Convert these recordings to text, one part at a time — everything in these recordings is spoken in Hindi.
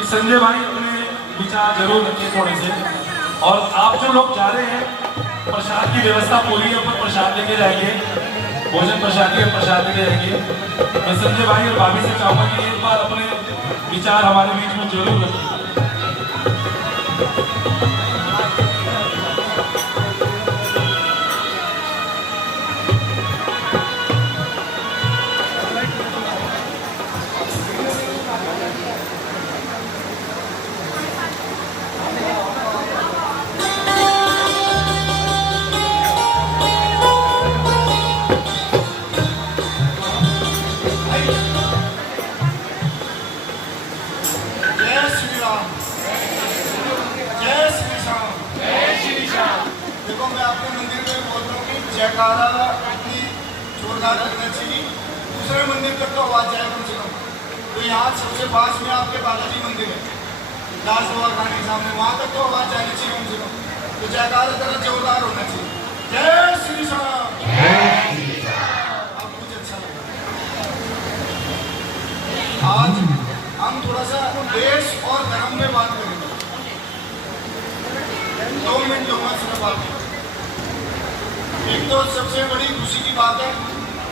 कि संजय भाई अपने विचार जरूर रखें थोड़े से, और आप जो लोग जा रहे हैं प्रसाद की व्यवस्था पूरी है, ऊपर प्रसाद लेके जाएंगे, भोजन प्रसाद लेके जाएंगे। मैं संजय भाई और भाभी से चाहूंगा कि एक बार अपने विचार हमारे बीच में जरूर रखें। जयकारा इतनी जोरदार लगना चाहिए, दूसरे मंदिर तक तो आवाज जाए कम से कम। तो यहाँ सबसे पास में आपके बालाजी मंदिर है, दासवा खाने के सामने, वहाँ तक तो आवाज जानी चाहिए कम से कम। तो जयकारा तरह जोरदार होना चाहिए। जय श्री राम। अब कुछ अच्छा लगा। आज हम थोड़ा सा देश और धर्म में बात करेंगे। 2 मिनट लूंगा सिर्फ आपको। एक तो सबसे बड़ी खुशी की बात है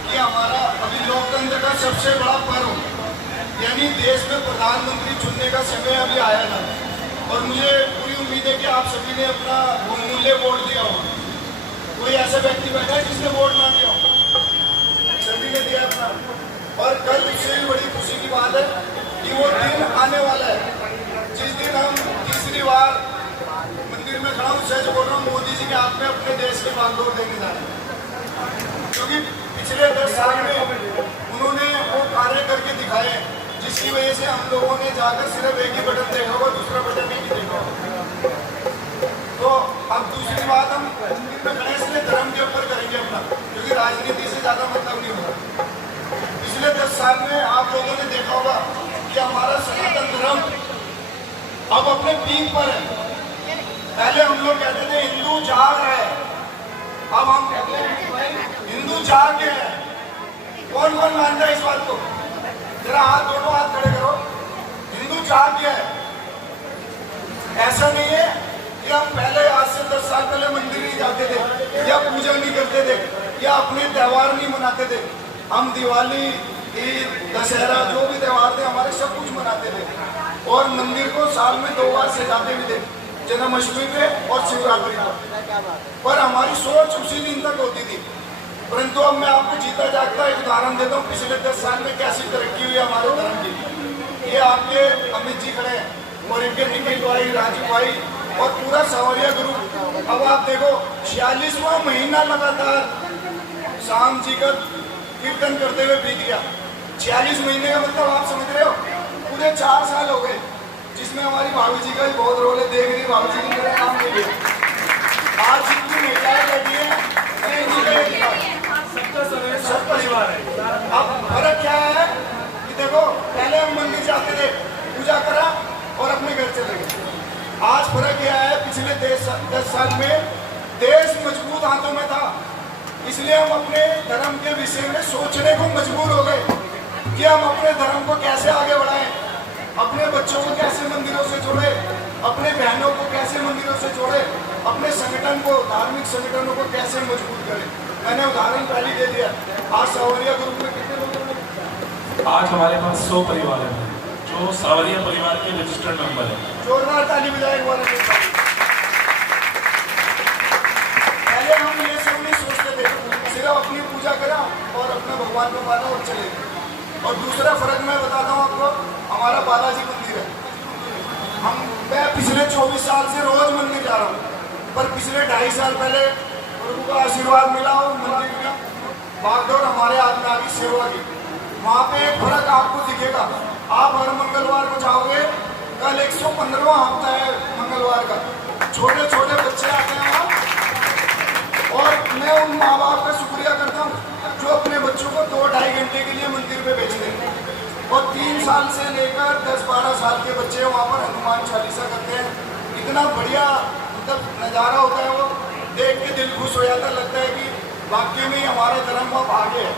कि हमारा अभी लोकतंत्र का सबसे बड़ा पर्व यानी देश में प्रधानमंत्री चुनने का समय अभी आया था, और मुझे पूरी उम्मीद है कि आप सभी ने अपना बहुमूल्य वोट दिया होगा। कोई ऐसा व्यक्ति बैठा है जिसने वोट ना दिया हो? सभी ने दिया अपना। और कल इससे बड़ी खुशी की बात है कि वो दिन आने वाला है जिस दिन हम तीसरी बार मंदिर में खड़ा हूँ, सच बोल रहा हूँ, मोदी जी के हाथ में अपने देश के बागडोर देने जा रहे हैं। क्योंकि पिछले 10 साल में उन्होंने वो कार्य करके दिखाए जिसकी वजह से हम लोगों ने जाकर सिर्फ एक ही बटन देखा होगा, दूसरा बटन नहीं देखा होगा। तो अब दूसरी बात, हम मंदिर में खड़े इसलिए धर्म के ऊपर करेंगे अपना, क्योंकि राजनीति से ज्यादा मतलब नहीं होगा। पिछले 10 साल में आप लोगों ने देखा होगा कि हमारा सनातन धर्म अब अपने पीक पर है। पहले हम लोग कहते थे हिंदू जाग है, अब हम कहते हैं हिंदू जाग है। कौन कौन मानता है इस बात को? जरा हाथ, दोनों हाथ खड़े करो। हिंदू जाग है। ऐसा नहीं है कि हम पहले आज से 10 साल पहले मंदिर नहीं जाते थे या पूजा नहीं करते थे या अपने त्योहार नहीं मनाते थे। हम दिवाली, ईद, दशहरा, जो भी त्योहार थे हमारे सब कुछ मनाते थे, और मंदिर को साल में 2 बार सजाते भी थे, जन्माष्टमी पे और शिवरात्रि पर हमारी सोच उसी दिन तक होती थी। परंतु अब मैं आपको जीता जागता एक उदाहरण देता हूँ पिछले 10 साल में कैसी तरक्की हुई हमारे धर्म की। ये आपके अमित जी खड़े हैं और इनके निखिल भाई, राजू भाई और पूरा सावरिया ग्रुप। अब आप देखो 46वां महीना लगातार शाम जी का कीर्तन करते हुए बीत गया। 46 महीने का मतलब आप समझ रहे हो, पूरे 4 साल हो गए, जिसमें हमारी भाभी जी का भी बहुत रोल है। देख रही भाभी जी ने मेरा काम नहीं किया। आज जितनी महिलाएं बैठी है सब परिवार है। अब फर्क क्या है कि देखो पहले हम मंदिर जाते थे, पूजा करा और अपने घर चले गए। आज फर्क यह है, पिछले 10 साल में देश मजबूत हाथों में था, इसलिए हम अपने धर्म के विषय में सोचने को मजबूर हो गए कि हम अपने धर्म को कैसे आगे बढ़ाएं, अपने बच्चों को कैसे मंदिरों से जोड़े, अपने बहनों को कैसे मंदिरों से जोड़े, अपने संगठन को, धार्मिक संगठनों को कैसे मजबूत करें। मैंने उदाहरण पहले दे दिया। आज सावरिया ग्रुप में कितने लोग हैं? आज हमारे पास 100 परिवार है जो सावरिया परिवार के रजिस्टर्ड मेंबर है। जोरदार ताली बजाए। पहले हम ये सब नहीं सोचते थे, सिर्फ अपनी पूजा करा और अपने भगवान को माना और चले गए। और दूसरा फर्क मैं बताता हूँ आपको, हमारा बालाजी मंदिर है। मैं पिछले 24 साल से रोज मंदिर जा रहा हूँ, पर पिछले 2.5 साल पहले प्रभु का आशीर्वाद मिला और मंदिर का बागडोर हमारे हाथ में आ गई सेवा की। वहाँ पे एक फर्क आपको दिखेगा। आप हर मंगलवार को जाओगे, कल 115वां हफ्ता है मंगलवार का, छोटे छोटे बच्चे आते हैं वहाँ, और मैं उन माँ बाप का शुक्रिया करता हूँ जो अपने बच्चों को 2-2.5 घंटे के लिए मंदिर में भेजते हैं। और 3 साल से लेकर 10-12 साल के बच्चे वहाँ पर हनुमान चालीसा करते हैं। इतना बढ़िया मतलब नज़ारा होता है, वो देख के दिल खुश हो जाता, लगता है कि वाकई में हमारा धर्म अब आगे है।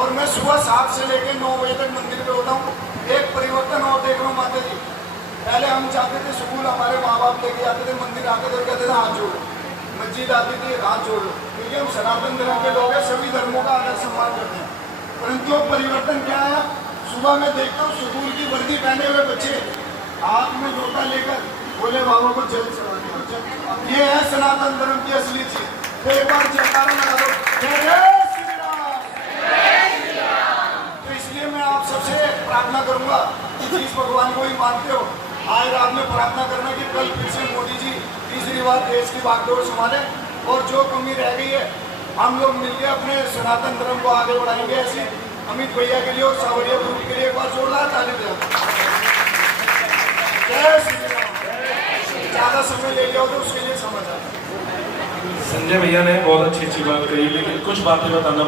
और मैं सुबह 7 से लेकर 9 बजे तक मंदिर पे होता हूँ। एक परिवर्तन और देख रहा हूँ माता जी, स्कूल हमारे माँ बाप लेके जाते थे, मंदिर आते थे, कहते थे हाथ जोड़ो, मस्जिद आती थी हाथ जोड़ो, क्योंकि हम सनातन धर्म के लोग हैं, सभी धर्मों का आदर सम्मान करते हैं। परंतु अब परिवर्तन क्या आया? सुबह में देखता हूँ स्कूल की वर्दी पहने हुए बच्चे हाथ में लोटा लेकर भोले बाबा को जल चढ़ाते। ये है सनातन धर्म की असली चीज। तो एक बार जयकारा लगा दो, जय जय श्री राम। तो इसलिए मैं आप सबसे प्रार्थना करूंगा कि जिस भगवान को ही मानते हो, आज रात में प्रार्थना करना कि कल फिर से मोदी जी तीसरी बार देश की बागडोर संभाले, और जो कमी रह गई है हम लोग मिलकर अपने सनातन धर्म को आगे बढ़ाएंगे। ऐसी अमित भैया के लिए और सावरिया ग्रुप के लिए एक बार जोरदार ताली दें। जय श्री राम। ज्यादा समय ले लिया हो तो उसके लिए समझ आता। संजय भैया ने बहुत अच्छी बात कही, लेकिन कुछ बातें बताना